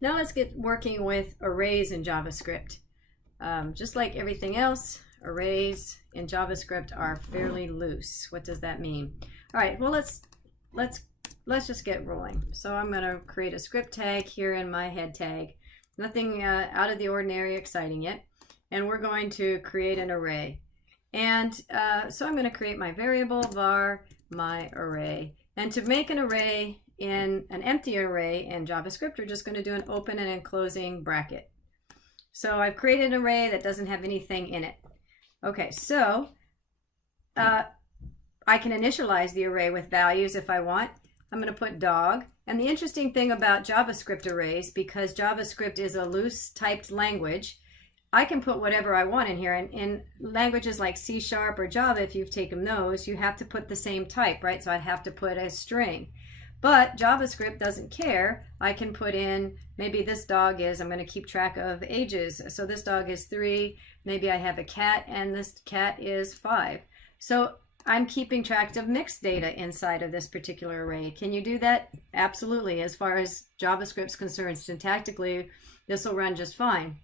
Now let's get working with arrays in JavaScript. Just like everything else, arrays in JavaScript are fairly loose. What does that mean? All right, well let's just get rolling. So I'm going to create a script tag here in my head tag. Nothing out of the ordinary exciting yet. And we're going to create an array. And so I'm going to create my variable var my array. And to make an array in an empty array in JavaScript, we're just going to do an open and closing bracket. So I've created an array that doesn't have anything in it. Okay, so I can initialize the array with values if I want. I'm going to put dog. And the interesting thing about JavaScript arrays, because JavaScript is a loose typed language, I can put whatever I want in here. And in languages like C# or Java, if you've taken those, you have to put the same type, right? So I'd have to put a string. But JavaScript doesn't care. I can put in, maybe this dog is, I'm going to keep track of ages. So this dog is 3. Maybe I have a cat, and this cat is 5. So I'm keeping track of mixed data inside of this particular array. Can you do that? Absolutely. As far as JavaScript's concerned, syntactically, this will run just fine.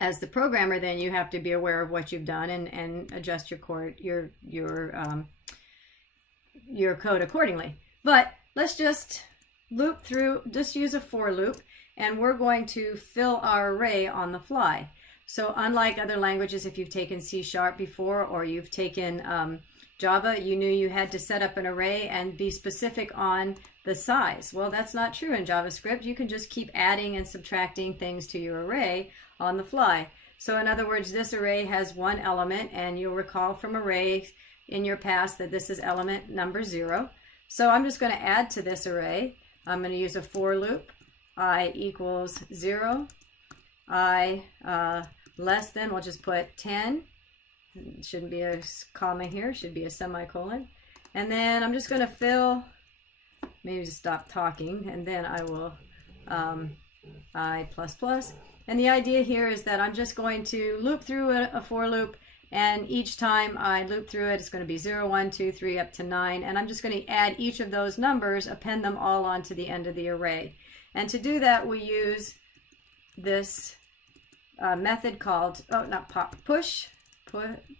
As the programmer, then you have to be aware of what you've done and adjust your code accordingly. But let's just loop through, just use a for loop, and we're going to fill our array on the fly. So unlike other languages, if you've taken C# before or you've taken Java, you knew you had to set up an array and be specific on the size. Well, that's not true in JavaScript. You can just keep adding and subtracting things to your array on the fly. So in other words, this array has one element, and you'll recall from arrays in your past that this is element number 0. So I'm just going to add to this array. I'm going to use a for loop. I equals 0. I less than, we'll just put 10. Shouldn't be a comma here, should be a semicolon. And then I'm just going to fill, maybe just stop talking, and then I will I plus plus. And the idea here is that I'm just going to loop through a for loop, and each time I loop through it, it's going to be 0, 1, 2, 3, up to 9. And I'm just going to add each of those numbers, append them all onto the end of the array. And to do that, we use this method called, push,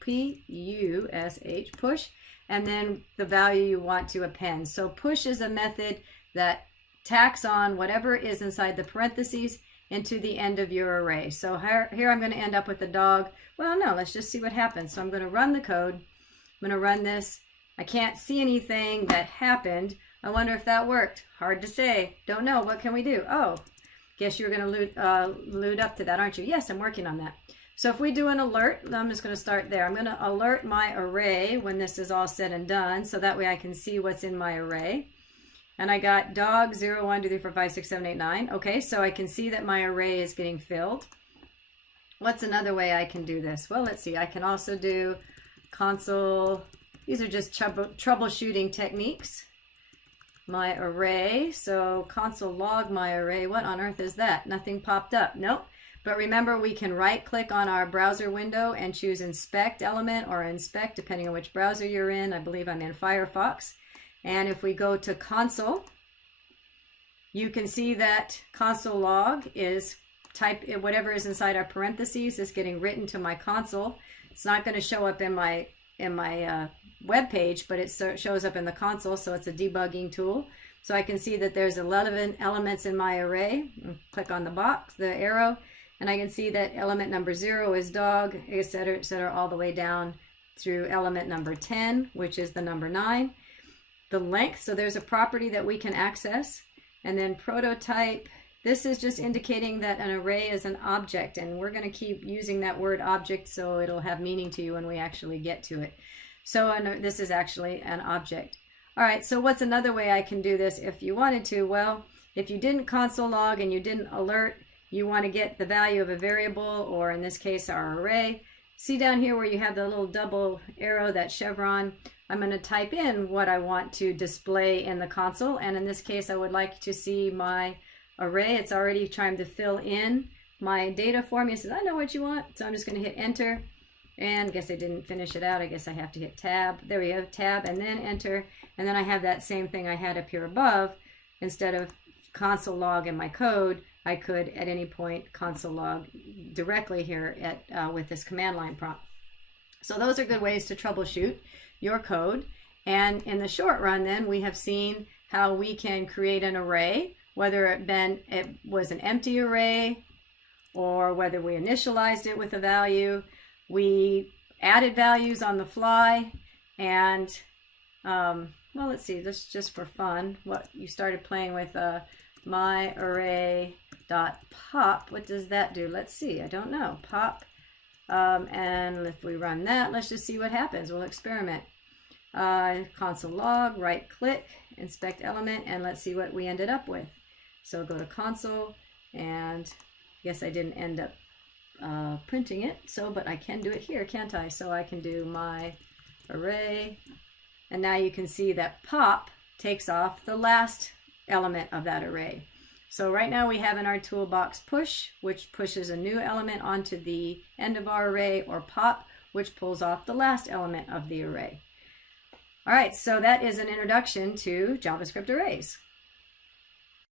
P-U-S-H, push, and then the value you want to append. So push is a method that tacks on whatever is inside the parentheses into the end of your array. So here I'm going to end up with a dog. Well, no, let's just see what happens. So I'm going to run the code. I'm going to run this. I can't see anything that happened. I wonder if that worked. Hard to say. Don't know. What can we do? Oh, guess you're going to load up to that, aren't you? Yes, I'm working on that. So if we do an alert, I'm just going to start there. I'm going to alert my array when this is all said and done, so that way I can see what's in my array. And I got dog 0, 1, 2, 3, 4, 5, 6, 7, 8, 9. Okay, so I can see that my array is getting filled. What's another way I can do this? Well, let's see. I can also do console. These are just troubleshooting techniques. My array. So console log my array. What on earth is that? Nothing popped up. Nope. But remember, we can right click on our browser window and choose inspect element or inspect, depending on which browser you're in. I believe I'm in Firefox. And if we go to console, you can see that console log is whatever is inside our parentheses is getting written to my console. It's not going to show up in my web page, but it shows up in the console, so it's a debugging tool. So I can see that there's 11 elements in my array. Click on the box, the arrow, and I can see that element number 0 is dog, etc., all the way down through element number 10, which is the number 9. The length, so there's a property that we can access. And then prototype, this is just indicating that an array is an object, and we're going to keep using that word object so it'll have meaning to you when we actually get to it. So this is actually an object. All right, so what's another way I can do this if you wanted to? Well, if you didn't console log and you didn't alert, you want to get the value of a variable, or in this case, our array. See down here where you have the little double arrow, that chevron. I'm going to type in what I want to display in the console, and in this case, I would like to see my array. It's already trying to fill in my data for me. It says, I know what you want, so I'm just going to hit enter. And I guess I didn't finish it out. I guess I have to hit tab. There we go, tab, and then enter. And then I have that same thing I had up here above. Instead of console log in my code, I could at any point console log directly here with this command line prompt. So those are good ways to troubleshoot your code. And in the short run then, we have seen how we can create an array, whether it was an empty array or whether we initialized it with a value. We added values on the fly, and well, let's see, this is just for fun. What you started playing with my array dot pop. What does that do? Let's see. I don't know. Pop. And if we run that, let's just see what happens. We'll experiment. Console log, right click, inspect element, and let's see what we ended up with. So go to console, and I guess I didn't end up printing it, but I can do it here, can't I? So I can do my array, and now you can see that pop takes off the last element of that array. So right now we have in our toolbox push, which pushes a new element onto the end of our array, or pop, which pulls off the last element of the array. All right, so that is an introduction to JavaScript arrays.